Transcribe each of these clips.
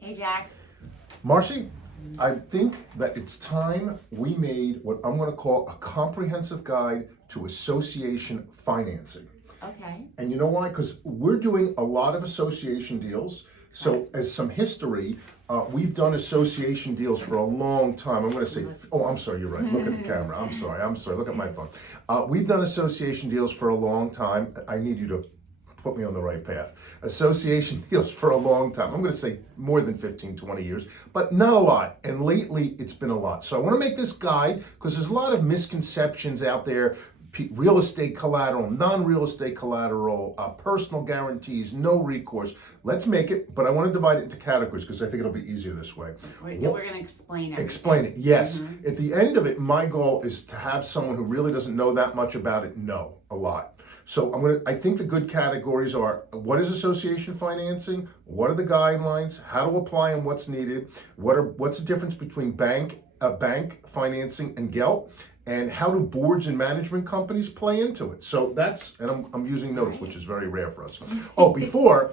Hey, Jack. Marcy, I think that it's time we made what I'm going to call a comprehensive guide to association financing. Okay. And you know why? Because we're doing a lot of association deals. So, as some history, we've done association deals for a long time. I'm going to say, oh, I'm sorry, you're right. Look at the camera. I'm sorry. Look at my phone. We've done association deals for a long time. I need you to put me on the right path. Association deals for a long time. I'm going to say more than 15, 20 years, but not a lot. And lately, it's been a lot. So I want to make this guide because there's a lot of misconceptions out there. Real estate collateral, non-real estate collateral, personal guarantees, no recourse. Let's make it, but I want to divide it into categories because I think it'll be easier this way. We're going to explain it. Explain it, yes. At the end of it, my goal is to have someone who really doesn't know that much about it know a lot. So I think the good categories are: what is association financing? What are the guidelines? How to apply and what's needed? What's the difference between bank financing and Gelt? And how do boards and management companies play into it? So I'm using notes, which is very rare for us. Oh, before,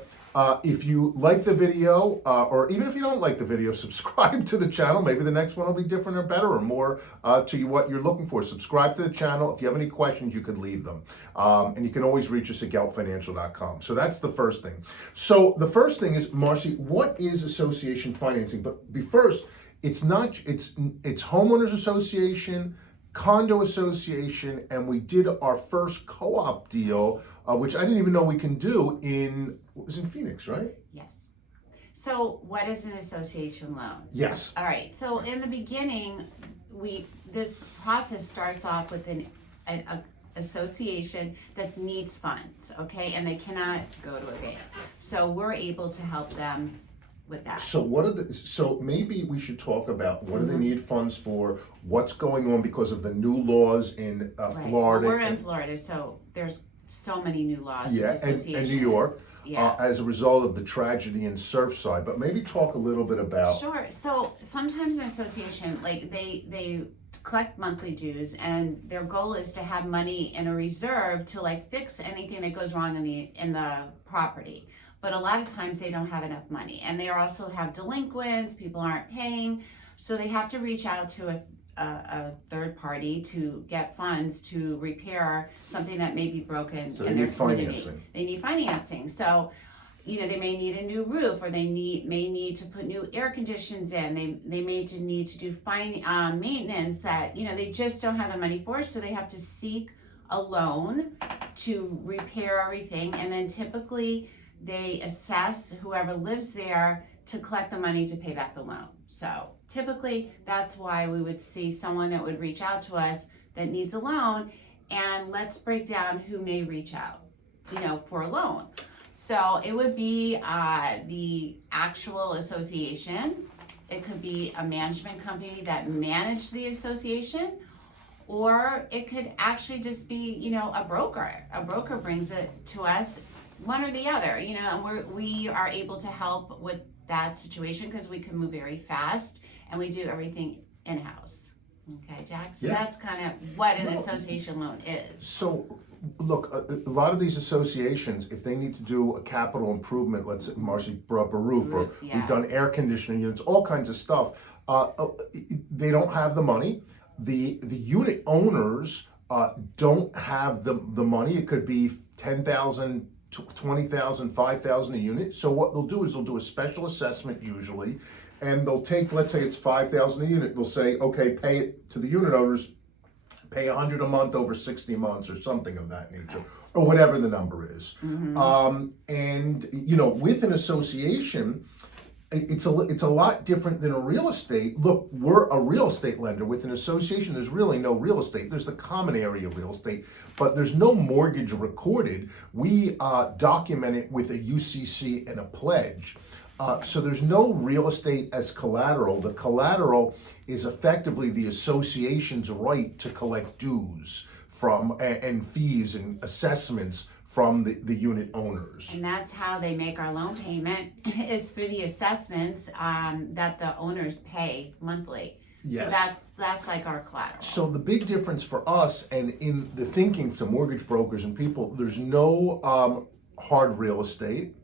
if you like the video, or even if you don't like the video, subscribe to the channel. Maybe the next one will be different or better or more to what you're looking for. Subscribe to the channel. If you have any questions, you can leave them. And you can always reach us at geltfinancial.com. So that's the first thing. So the first thing is, Marcy, what is association financing? But first, it's homeowners association, condo association, and we did our first co-op deal, which I didn't even know we can do it was in Phoenix, right? Yes. So what is an association loan? Yes. All right. So in the beginning, this process starts off with an association that needs funds, okay? And they cannot go to a bank. So we're able to help them with that. So maybe we should talk about what do they need funds for, what's going on because of the new laws in Florida. Well, we're in Florida, so there's so many new laws. Yeah, and New York, as a result of the tragedy in Surfside. But maybe talk a little bit about. Sure. So sometimes an association, like they collect monthly dues, and their goal is to have money in a reserve to like fix anything that goes wrong in the property. But a lot of times they don't have enough money, and they also have delinquents, people aren't paying, so they have to reach out to a third party to get funds to repair something that may be broken in their community. They need financing. So, they may need a new roof, or they may need to put new air conditions in. They may need to do maintenance that they just don't have the money for, so they have to seek a loan to repair everything, and then typically they assess whoever lives there to collect the money to pay back the loan. So typically that's why we would see someone that would reach out to us that needs a loan, and let's break down who may reach out, for a loan. So it would be the actual association. It could be a management company that managed the association, or it could actually just be, a broker. A broker brings it to us, one or the other, and we are able to help with that situation because we can move very fast and we do everything in-house. Okay, Jack? So that's kind of what an association loan is. So, look, a lot of these associations, if they need to do a capital improvement, let's say Marcy brought up a roof, or we've done air conditioning units, all kinds of stuff, they don't have the money. The unit owners don't have the money. It could be $10,000, $20,000, $5,000 a unit. So what they'll do is they'll do a special assessment usually, and they'll take, let's say it's $5,000 a unit. They'll say, okay, pay it to the unit owners, pay $100 a month over 60 months or something of that nature, or whatever the number is. And with an association, it's a lot different than a real estate. Look, we're a real estate lender. With an association, there's really no real estate. There's the common area of real estate, but there's no mortgage recorded. We document it with a UCC and a pledge. So there's no real estate as collateral. The collateral is effectively the association's right to collect dues from and fees and assessments from the unit owners. And that's how they make our loan payment, is through the assessments that the owners pay monthly. Yes. So that's like our collateral. So the big difference for us, and in the thinking to mortgage brokers and people, there's no hard real estate.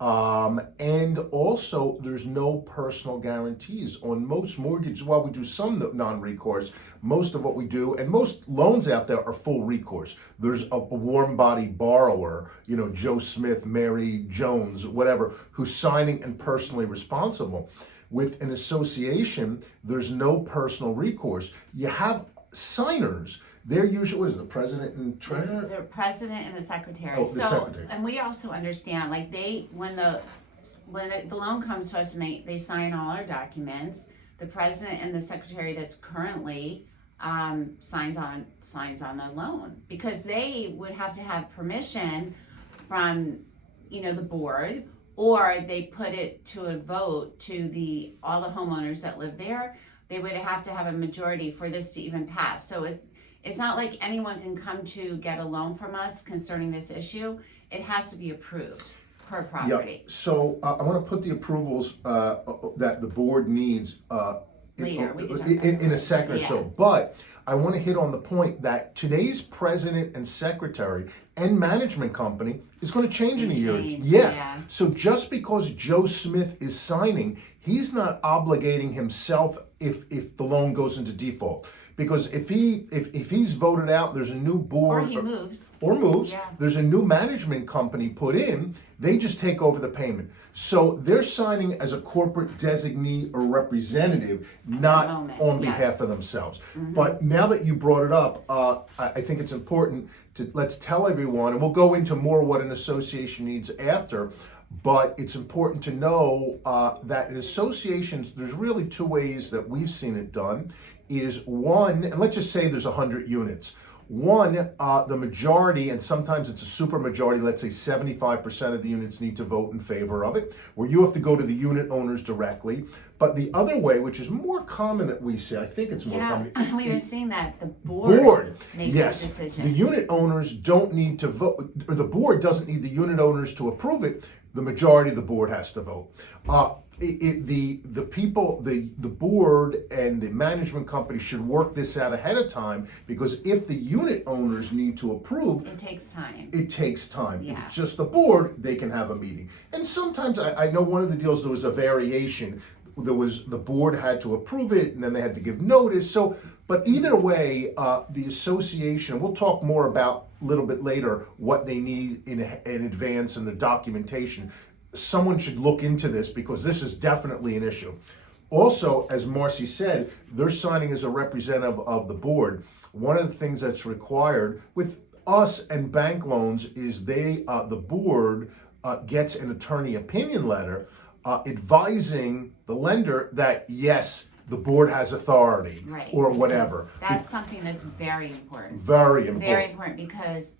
And also, there's no personal guarantees on most mortgages. While we do some non-recourse, most of what we do, and most loans out there are full recourse. There's a warm body borrower, Joe Smith, Mary Jones, whatever, who's signing and personally responsible. With an association, there's no personal recourse. You have signers. They're usually, what is it, the president and treasurer? The president and the secretary. Oh, the secretary. And we also understand, like when the loan comes to us and they sign all our documents, the president and the secretary that's currently signs on the loan, because they would have to have permission from the board, or they put it to a vote to all the homeowners that live there. They would have to have a majority for this to even pass. So it's not like anyone can come to get a loan from us concerning this issue. It has to be approved per property. Yeah. So I want to put the approvals that the board needs Later, in a second or so. But I want to hit on the point that today's president and secretary and management company is going to change in a year. Yeah. So just because Joe Smith is signing, he's not obligating himself if the loan goes into default. Because if he's voted out, there's a new board. Or he moves. Yeah. There's a new management company put in, they just take over the payment. So they're signing as a corporate designee or representative, not on behalf of themselves. Mm-hmm. But now that you brought it up, I think it's important to let's tell everyone, and we'll go into more what an association needs after. But it's important to know that in associations, there's really two ways that we've seen it done. Is one, and let's just say there's 100 units. One, the majority, and sometimes it's a super majority, let's say 75% of the units need to vote in favor of it, where you have to go to the unit owners directly. But the other way, which is more common that we see, I think it's more common. We've seen that the board makes the decision. The unit owners don't need to vote, or the board doesn't need the unit owners to approve it. The majority of the board has to vote. The people, the board and the management company should work this out ahead of time, because if the unit owners need to approve, it takes time. Yeah. If it's just the board, they can have a meeting. And sometimes I know one of the deals, there was a variation. The board had to approve it, and then they had to give notice. So, but either way, the association, we'll talk more about a little bit later what they need in advance and the documentation. Someone should look into this, because this is definitely an issue. Also, as Marcy said, they're signing as a representative of the board. One of the things that's required with us and bank loans is the board gets an attorney opinion letter advising the lender that yes, the board has authority, right, or whatever. That's something that's very important. Very important. Very important, because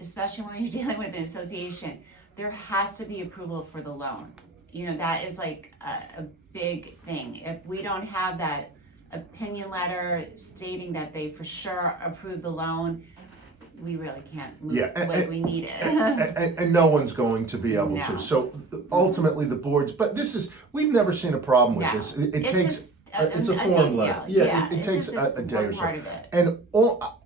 especially when you're dealing with an association, there has to be approval for the loan. That is like a big thing. If we don't have that opinion letter stating that they for sure approve the loan, we really can't move the way we need it. And no one's going to be able to. So ultimately the boards, but we've never seen a problem with this. It takes, it's a form letter. It takes a day or so. And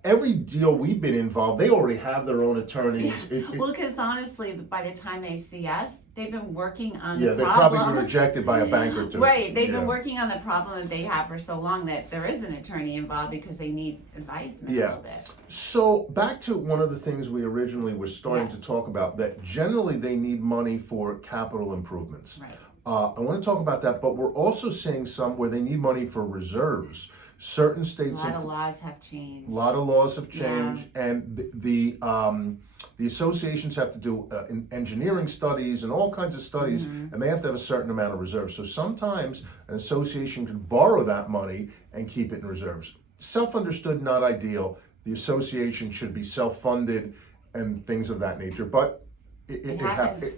every deal we've been involved, they already have their own attorneys. Well, because honestly, by the time they see us, they've been working on the problem. Yeah, they've probably been rejected by a bank or two. Right, they've been working on the problem that they have for so long that there is an attorney involved, because they need advisement a little bit. So back to one of the things we originally were starting to talk about, that generally they need money for capital improvements. Right. I want to talk about that, but we're also seeing some where they need money for reserves. Certain states, a lot of laws have changed. And the associations have to do engineering studies and all kinds of studies, and they have to have a certain amount of reserves. So sometimes an association can borrow that money and keep it in reserves. Self-understood, not ideal. The association should be self-funded and things of that nature, but it happens.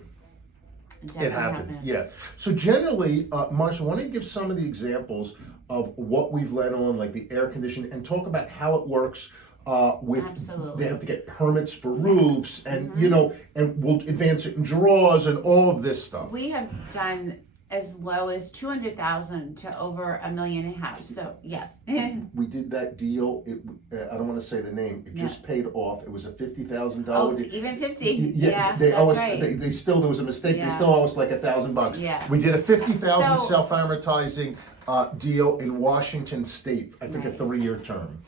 It happens. Yeah. So generally, Marcia, why don't you give some of the examples of what we've led on, like the air conditioning, and talk about how it works with, Absolutely. They have to get permits for roofs, and and we'll advance it in draws and all of this stuff. We have done as low as 200,000 to over $1.5 million. So yes. We did that deal, I don't wanna say the name, it just paid off, it was a $50,000 deal. Even 50. Yeah, they that's owe us, right. they still, there was a mistake, they Yeah. still owe us like $1,000. Yeah. We did a 50,000 So- self-amortizing, deal in Washington State, I think a Right. 3-year term.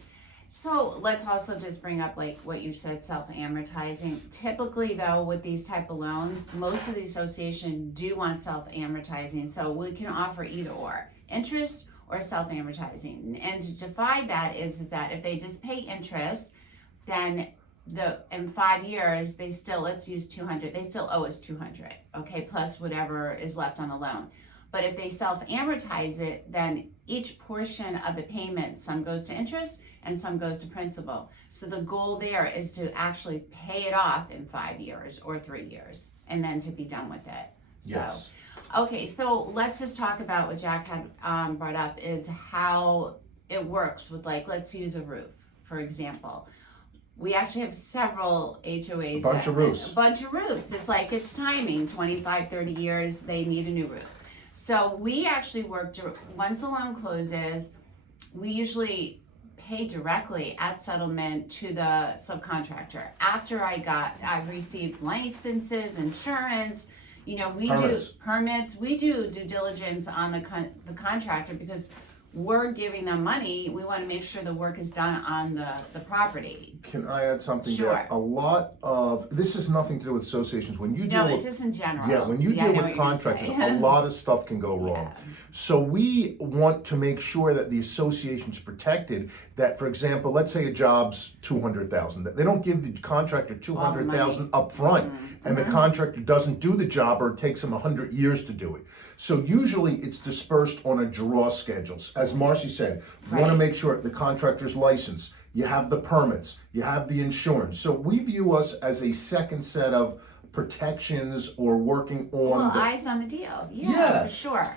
So let's also just bring up like what you said, self-amortizing. Typically though, with these type of loans, most of the association do want self-amortizing. So we can offer either or, interest or self-amortizing. And to divide that is that if they just pay interest, then in 5 years, they still, let's use 200, they still owe us 200, okay, plus whatever is left on the loan. But if they self-amortize it, then each portion of the payment, some goes to interest and some goes to principal. So the goal there is to actually pay it off in 5 years or 3 years and then to be done with it. So, Yes. okay, so let's just talk about what Jack had brought up is how it works with like, let's use a roof, for example. We actually have several HOAs. A bunch of roofs. A bunch of roofs. It's like, it's timing, 25, 30 years, they need a new roof. So we actually work, once a loan closes, we usually pay directly at settlement to the subcontractor. After I received licenses, insurance, we Permits. do permits, we do due diligence on the contractor because we're giving them money. We want to make sure the work is done on the property. Can I add something Sure. there? A lot of, this has nothing to do with associations, when you deal No, with it's just in general. yeah, when you I deal know with what you're gonna contractors, say. a lot of stuff can go wrong. Yeah. So we want to make sure that the association's protected, that, for example, let's say a job's 200,000, that they don't give the contractor 200,000 up front, and the contractor doesn't do the job, or it takes them 100 years to do it. So usually it's dispersed on a draw schedule. As Marcy said, you want to Right. make sure the contractor's licensed, you have the permits, you have the insurance. So we view us as a second set of protections or working on Well, the, eyes on the deal. Yeah, Yeah. for sure.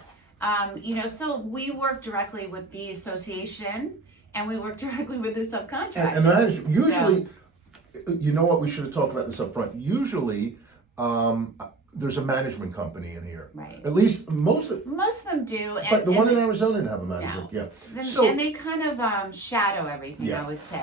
So we work directly with the association and we work directly with the subcontractor. and manage, usually, you know what, we should have talked about this up front. Usually, there's a management company in here. Right. At least most of, Most of them do. but the and one in they- Arizona didn't have a management, yeah. So, and they kind of shadow everything, Yeah. I would say.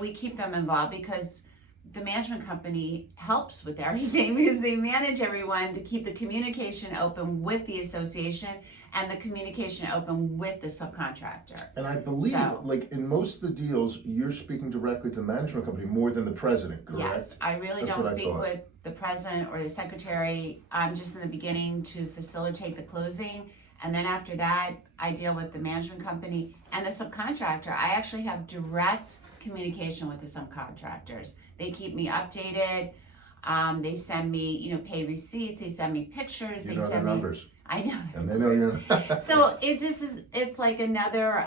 We keep them involved because the management company helps with everything because they manage everyone to keep the communication open with the association and the communication open with the subcontractor. and I believe, So- like, in most of the deals, you're speaking directly to the management company more than the president, correct? Yes, I really That's don't what I speak thought. with the president or the secretary. I'm just in the beginning to facilitate the closing. And then after that, I deal with the management company and the subcontractor. I actually have direct communication with the subcontractors. They keep me updated. They send me, pay receipts. They send me pictures. You They know their send me. numbers, I know. and they know you're. So it's like another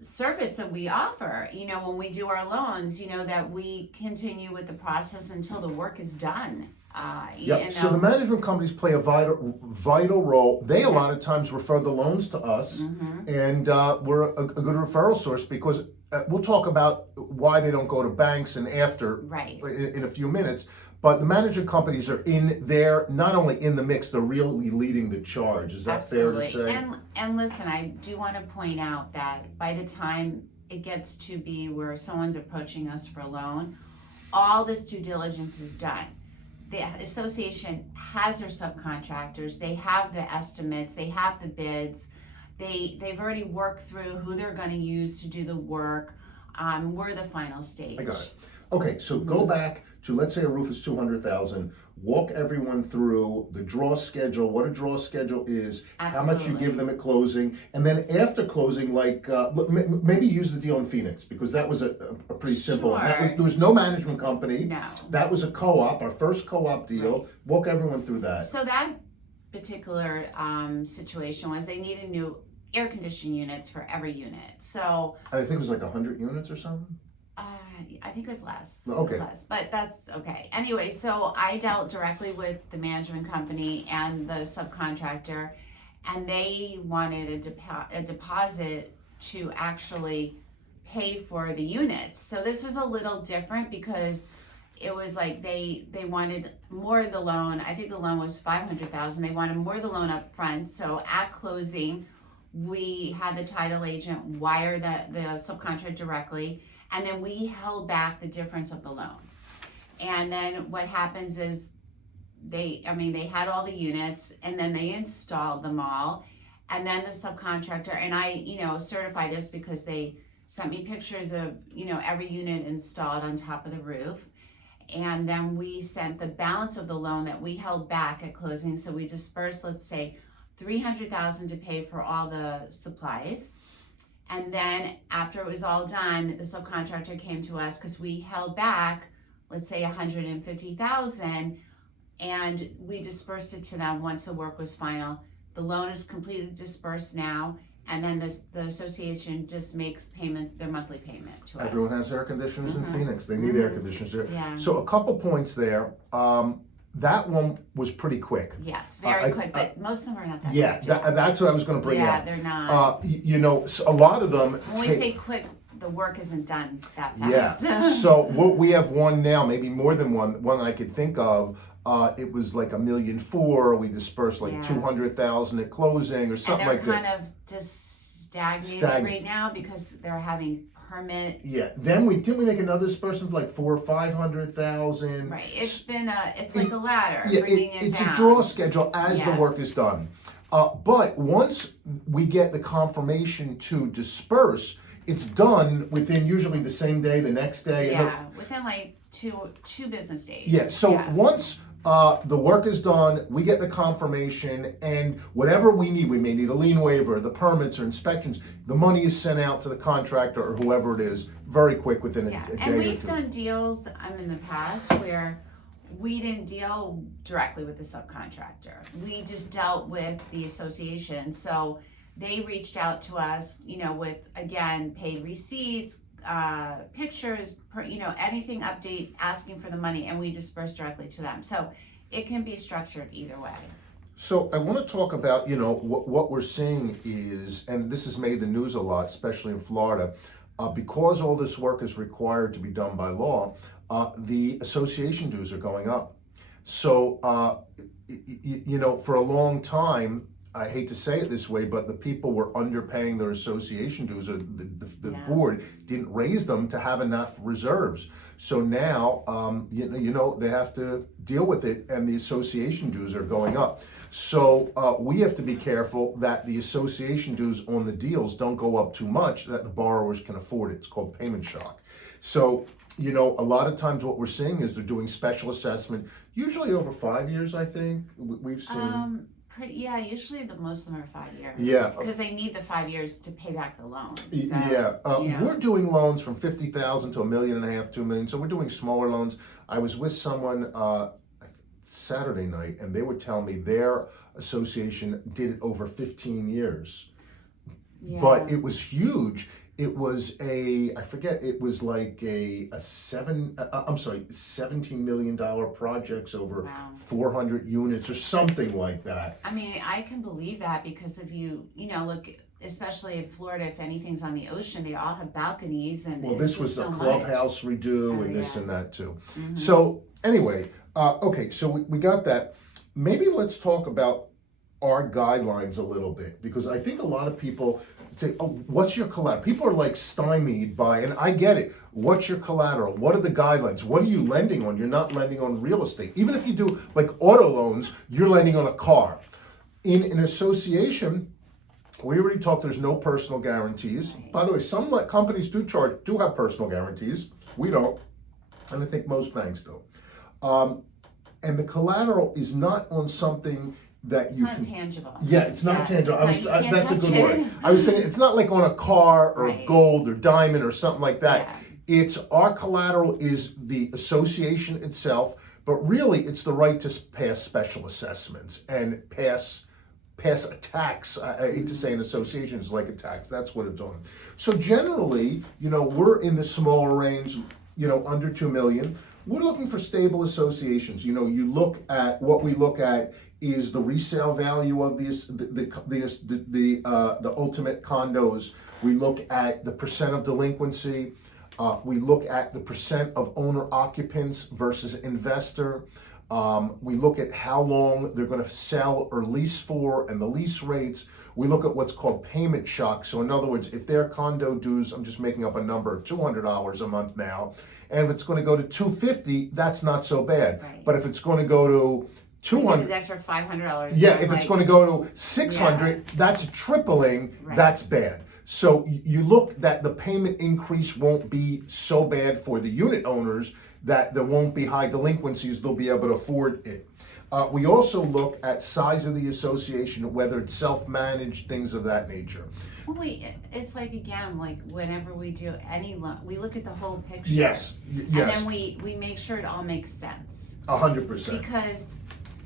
service that we offer, when we do our loans, that we continue with the process until the work is done. Yeah, so the management companies play a vital role. They a lot of times refer the loans to us, and we're a good referral source because we'll talk about why they don't go to banks and after Right. in a few minutes. But the management companies are in there, not only in the mix, they're really leading the charge. Is that Absolutely. fair to say? And listen, I do want to point out that by the time it gets to be where someone's approaching us for a loan, all this due diligence is done. The association has their subcontractors, they have the estimates, they have the bids, they've already worked through who they're going to use to do the work. We're the final stage. I got it. Okay, so go back to, let's say a roof is 200,000. Walk everyone through the draw schedule, what a draw schedule is, how much you Absolutely. give them at closing, and then after closing, like maybe use the deal in Phoenix because that was a pretty simple one. Sure. There was no management company. No. That was a co-op, our first co-op deal. Right. Walk everyone through that. So that particular situation was they needed new air conditioning units for every unit. So I think it was like 100 units or something. I think it was less. Okay. It was less, but that's okay. Anyway, so I dealt directly with the management company and the subcontractor, and they wanted a deposit to actually pay for the units. So this was a little different because it was like they wanted more of the loan. I think the loan was $500,000. They wanted more of the loan up front. So at closing, we had the title agent wire the subcontractor directly, and then we held back the difference of the loan. And then what happens is they had all the units, and then they installed them all, and then the subcontractor, and I, certify this because they sent me pictures of, every unit installed on top of the roof. And then we sent the balance of the loan that we held back at closing. So we dispersed, let's say, $300,000 to pay for all the supplies. And then after it was all done, the subcontractor came to us because we held back, let's say, $150,000, and we dispersed it to them once the work was final. The loan is completely dispersed now, and then the association just makes payments, their monthly payment to us. Everyone has air conditioners in Phoenix. They need air conditioners there. Yeah. So a couple points there. That one was pretty quick. Yes, very quick, but most of them are not that Yeah, quick. that's what I was going to bring up. Yeah, they're not. So a lot of them. When we say quick, the work isn't done that Yeah. fast. So we have one now, maybe more than one I could think of. It was like $1.4 million. We dispersed like $200,000 at closing or something like that. And they're kind of just stagnated right now because they're having permit. Yeah. Then didn't we make another disbursement like $400,000 or $500,000? Right. It's like a ladder, Yeah, bringing it it's down. a draw schedule as the work is done. But once we get the confirmation to disperse, it's done within usually the same day, the next day. Yeah, within like two business days. Yeah. So once the work is done, we get the confirmation, and whatever we need, we may need a lien waiver, the permits or inspections, the money is sent out to the contractor or whoever it is very quick within a day and or we've two. done deals in the past where we didn't deal directly with the subcontractor. We just dealt with the association. So they reached out to us, with, again, paid receipts, pictures, anything update, asking for the money, and we disperse directly to them. So it can be structured either way. So I want to talk about, what we're seeing is, and this has made the news a lot, especially in Florida, because all this work is required to be done by law, the association dues are going up. So, for a long time, I hate to say it this way, but the people were underpaying their association dues, or the board didn't raise them to have enough reserves. So now, they have to deal with it, and the association dues are going up. So we have to be careful that the association dues on the deals don't go up too much, that the borrowers can afford it. It's called payment shock. So, a lot of times what we're seeing is they're doing special assessment, usually over 5 years, I think, we've seen. Usually most of them are 5 years. Yeah. Because they need the 5 years to pay back the loan. So, we're doing loans from $50,000 to $1.5 million, $2 million. So we're doing smaller loans. I was with someone Saturday night, and they were telling me their association did it over 15 years. Yeah. But it was huge. It was it was like $17 million projects over 400 units or something like that. I mean, I can believe that because if you look, especially in Florida, if anything's on the ocean, they all have balconies, and this was the clubhouse redo and this and that too. Mm-hmm. So anyway, okay, so we got that. Maybe let's talk about our guidelines a little bit, because I think a lot of people say, oh, what's your collateral? People are like stymied by, and I get it, what's your collateral? What are the guidelines? What are you lending on? You're not lending on real estate. Even if you do like auto loans, you're lending on a car. In an association, we already talked, there's no personal guarantees. Right. By the way, some companies do have personal guarantees. We don't, and I think most banks do. And the collateral is not on something that it's you not can, tangible. Yeah, it's not tangible. It's not, That's a good it. word. I was saying it's not like on a car or Right. gold or diamond or something like that. Yeah. It's our collateral is the association itself, but really it's the right to pass special assessments and pass a tax. I hate to say an association is like a tax. That's what it's on. So generally, we're in the smaller range, under 2 million. We're looking for stable associations. You look at what we look at is the resale value of the ultimate condos. We look at the percent of delinquency. We look at the percent of owner occupants versus investor. We look at how long they're going to sell or lease for and the lease rates. We look at what's called payment shock. So in other words, if their condo dues, I'm just making up a number, $200 a month now, and if it's going to go to $250, that's not so bad. Right. But if it's going to go to $200, it's extra $500. yeah, if it's going to go to $600, that's tripling. Right. That's bad. So you look that the payment increase won't be so bad for the unit owners, that there won't be high delinquencies, they'll be able to afford it. We also look at size of the association, whether it's self-managed, things of that nature. Well, it's like, again, like whenever we do any loan, we look at the whole picture. Yes, And yes, then we make sure it all makes sense. 100%. Because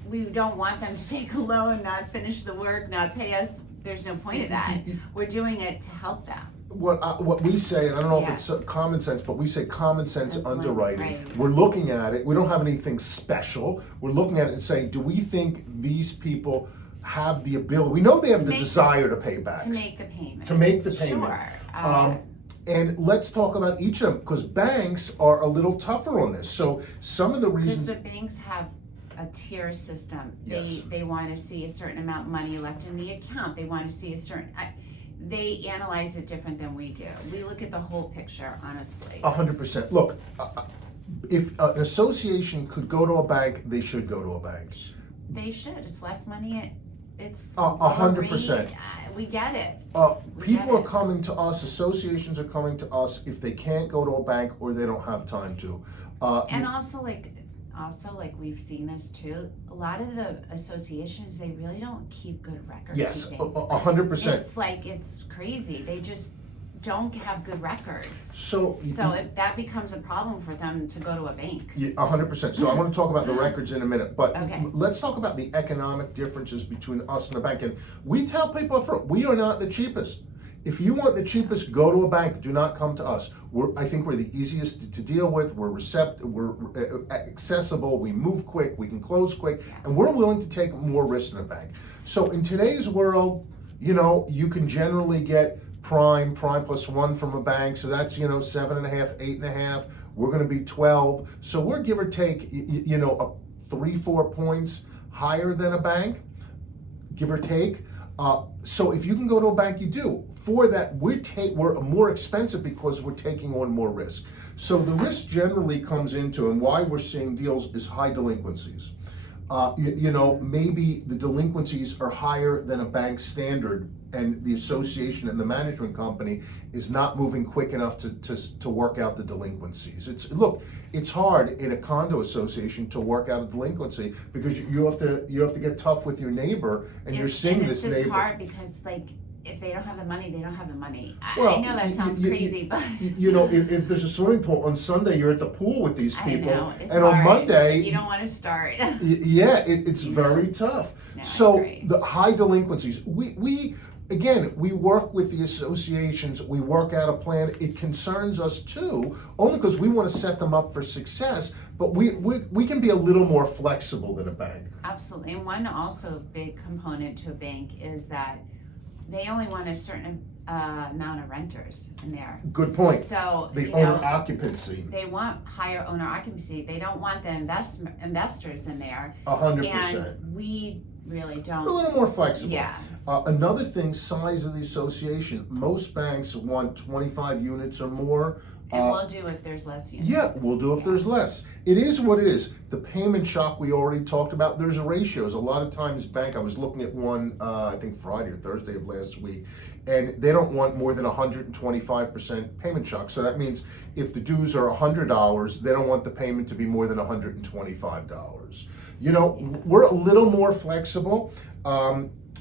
we don't want them to take a loan, not finish the work, not pay us. There's no point of that. We're doing it to help them. What we say, and I don't know if Yeah. it's common sense, but we say common sense That's underwriting. right. We're looking at it. We don't have anything special. We're looking at it and saying, do we think these people have the ability? We know they have the desire to pay back. To make the payment. To make the payment. Sure. And let's talk about each of them, because banks are a little tougher on this. So some of the Because reasons. the banks have a tier system. Yes. They want to see a certain amount of money left in the account. They want to see a certain. They analyze it different than we do. We look at the whole picture, honestly. 100%. Look, if an association could go to a bank, they should go to a bank. They should. It's less money. It's 100%. We get it. People are coming to us, associations are coming to us if they can't go to a bank or they don't have time to. And also like we've seen this too. A lot of the associations, they really don't keep good record Yes, keeping. 100%. It's like, it's crazy. They just don't have good records. So if that becomes a problem for them to go to a bank. 100%. So I want to talk about the records in a minute, but Okay. let's talk about the economic differences between us and the bank. And we tell people up front, we are not the cheapest. If you want the cheapest, go to a bank. Do not come to us. I think we're the easiest to deal with. We're receptive. We're accessible. We move quick. We can close quick, and we're willing to take more risk than a bank. So in today's world, you can generally get prime plus 1 from a bank. So that's 7.5, 8.5. We're going to be 12. So we're give or take 3-4 points higher than a bank, give or take. So if you can go to a bank, you do. For that, we're more expensive because we're taking on more risk. So the risk generally comes into, and why we're seeing deals, is high delinquencies. Maybe the delinquencies are higher than a bank standard, and the association and the management company is not moving quick enough to work out the delinquencies. It's hard in a condo association to work out a delinquency because you have to get tough with your neighbor, and you're seeing this neighbor. It's just hard because if they don't have the money, they don't have the money. Well, I know that sounds crazy, but if there's a swimming pool on Sunday, you're at the pool with these people, I know, it's and hard. on Monday, you don't want to start. it's very tough. No, I So agree. the high delinquencies, we work with the associations, we work out a plan. It concerns us too, only because we want to set them up for success, but we can be a little more flexible than a bank. Absolutely. And one also big component to a bank is that they only want a certain amount of renters in there. Good point. So The owner occupancy, they want higher owner occupancy. They don't want the investors in there. 100%. And we really We're a don't. little more flexible. Yeah. Another thing, size of the association. Most banks want 25 units or more. And we'll do if there's less units. Yeah, we'll do if there's less. It is what it is. The payment shock we already talked about, there's ratios. A lot of times I was looking at one, I think Friday or Thursday of last week, and they don't want more than 125% payment shock. So that means if the dues are $100, they don't want the payment to be more than $125. We're a little more flexible.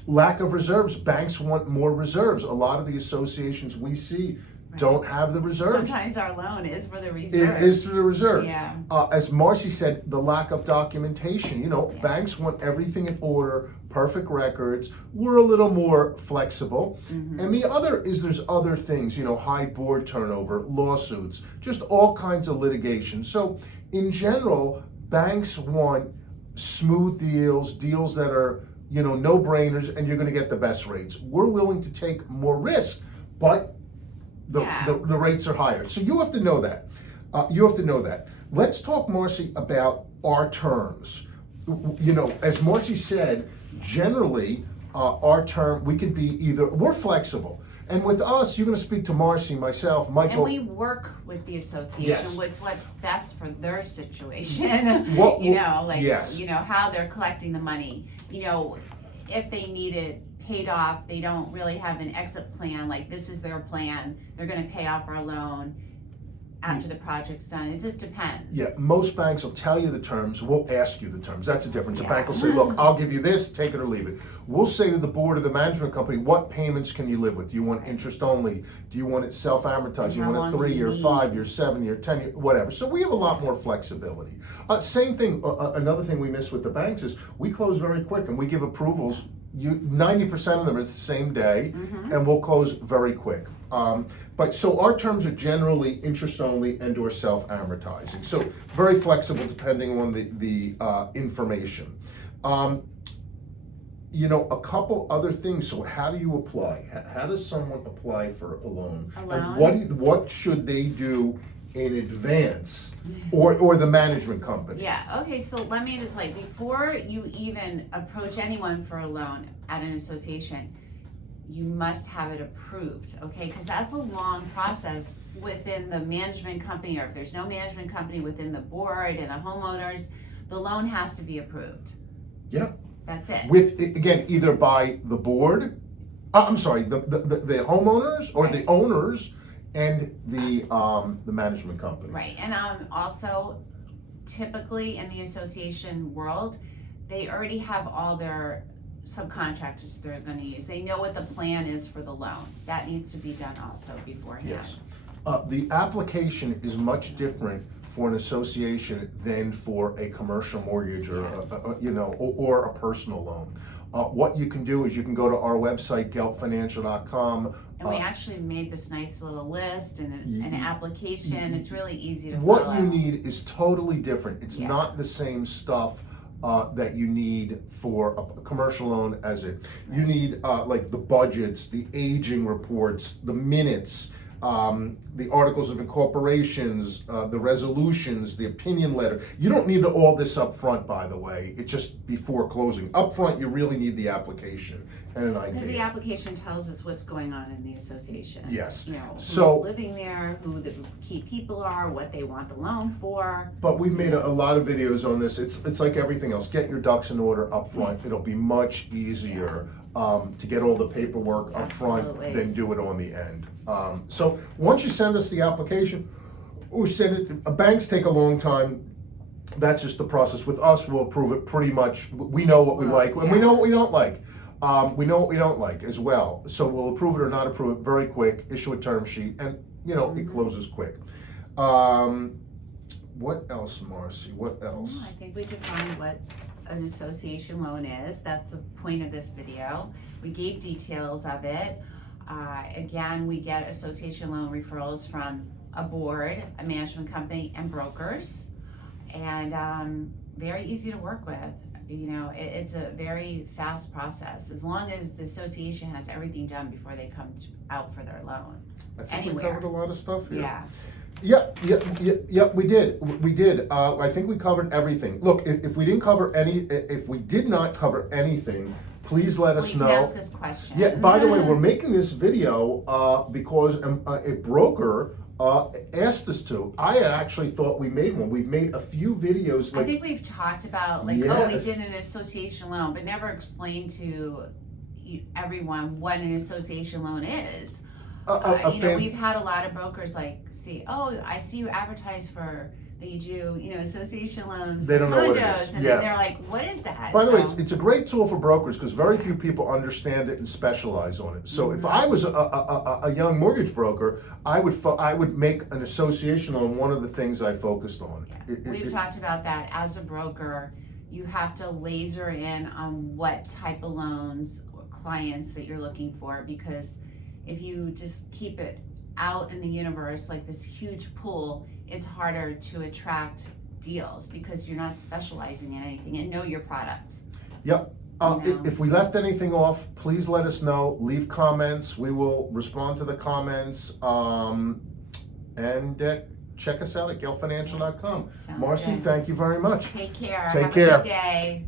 Lack of reserves. Banks want more reserves. A lot of the associations we see don't have the reserves. Sometimes our loan is for the reserves. It is for the reserve. Yeah. As Marcy said, the lack of documentation. Banks want everything in order, perfect records. We're a little more flexible. Mm-hmm. And the other is there's other things, high board turnover, lawsuits, just all kinds of litigation. So in general, banks want smooth deals that are, no brainers, and you're going to get the best rates. We're willing to take more risk, but the rates are higher. So you have to know that. Let's talk, Marcy, about our terms. You know, as Marcy said, generally, our term, we could be either, we're flexible. And with us, you're going to speak to Marcy, myself, Michael. And we work with the association Yes. with what's best for their situation. Yes. You know, how they're collecting the money. You know, if they need it paid off, they don't really have an exit plan, like this is their plan, they're going to pay off our loan after the project's done. It just depends. Yeah, most banks will tell you the terms, we'll ask you the terms. That's the difference. A Yeah. bank will say, look, I'll give you this, take it or leave it. We'll say to the board of the management company, what payments can you live with? Do you want interest only? Do you want it self-amortized? Do you How want long it do 3 you year, need? 5 year, 7 year, 10 year, whatever. So we have a lot more flexibility. Same thing, another thing we miss with the banks is we close very quick and we give approvals. 90% of them are the same day, and we'll close very quick. But so our terms are generally interest only and or self-amortizing. So very flexible depending on the information. You know, a couple other things. So how do you apply? How does someone apply for a loan? A loan? And what should they do in advance, or the management company? Yeah, okay, so let me just before you even approach anyone for a loan at an association, you must have it approved, okay? Because that's a long process within the management company, or if there's no management company, within the board and the homeowners, the loan has to be approved. Yeah. That's it. With, again, either by the board, the homeowners or the owners and the management company. Right, and also typically in the association world, they already have all their subcontractors they're going to use. They know what the plan is for the loan. That needs to be done also beforehand. Yes. The application is much different for an association than for a commercial mortgage or or a personal loan. What you can do is you can go to our website, geltfinancial.com. And we actually made this nice little list and an application. It's really easy to What fill you out. need is totally different. It's Yeah. not the same stuff that you need for a commercial loan as it. You need like the budgets, the aging reports, the minutes, the articles of incorporations, the resolutions, the opinion letter. You don't need all this up front, by the way. It's just before closing. Up front, you really need the application and an Because the idea. application tells us what's going on in the association. Yes. You know, who's So- living there, who the key people are, what they want the loan for. But we've made a lot of videos on this. It's like everything else. Get your ducks in order up front. It'll be much easier to get all the paperwork up front Absolutely. than do it on the end. So once you send us the application, we send it. Banks take a long time. That's just the process. With us, we'll approve it pretty much. We know what we like, and we know what we don't like. We know what we don't like as well. So we'll approve it or not approve it very quick, issue a term sheet, and it closes quick. What else, Marcy? What else? I think we defined what an association loan is. That's the point of this video. We gave details of it. Again, we get association loan referrals from a board, a management company, and brokers. And very easy to work with. You know, it's a very fast process, as long as the association has everything done before they come out for their loan. I think we Anywhere. covered a lot of stuff here. Yeah. Yep, we did. I think we covered everything. Look, if we didn't cover if we did not cover anything, please let us You know. can ask us questions. Yeah, by the way, we're making this video because a broker asked us to. I actually thought we made one. We've made a few videos. I think we've talked about we Yes. did an association loan, but never explained to everyone what an association loan is. We've had a lot of brokers I see you advertise for that you do, association loans. They don't know what it condos, is. and Yeah. then they're like, what is that? By the way, So- it's a great tool for brokers because very few people understand it and specialize on it. So if I was a young mortgage broker, I would make an association loan one of the things I focused on. We've talked about that. As a broker, you have to laser in on what type of loans or clients that you're looking for, because if you just keep it out in the universe like this huge pool, it's harder to attract deals because you're not specializing in anything and know your product. Yep. If we left anything off, please let us know. Leave comments. We will respond to the comments. And check us out at geltfinancial.com. Sounds Marcy, good. thank you very much. Take care. Take Have care. a good day.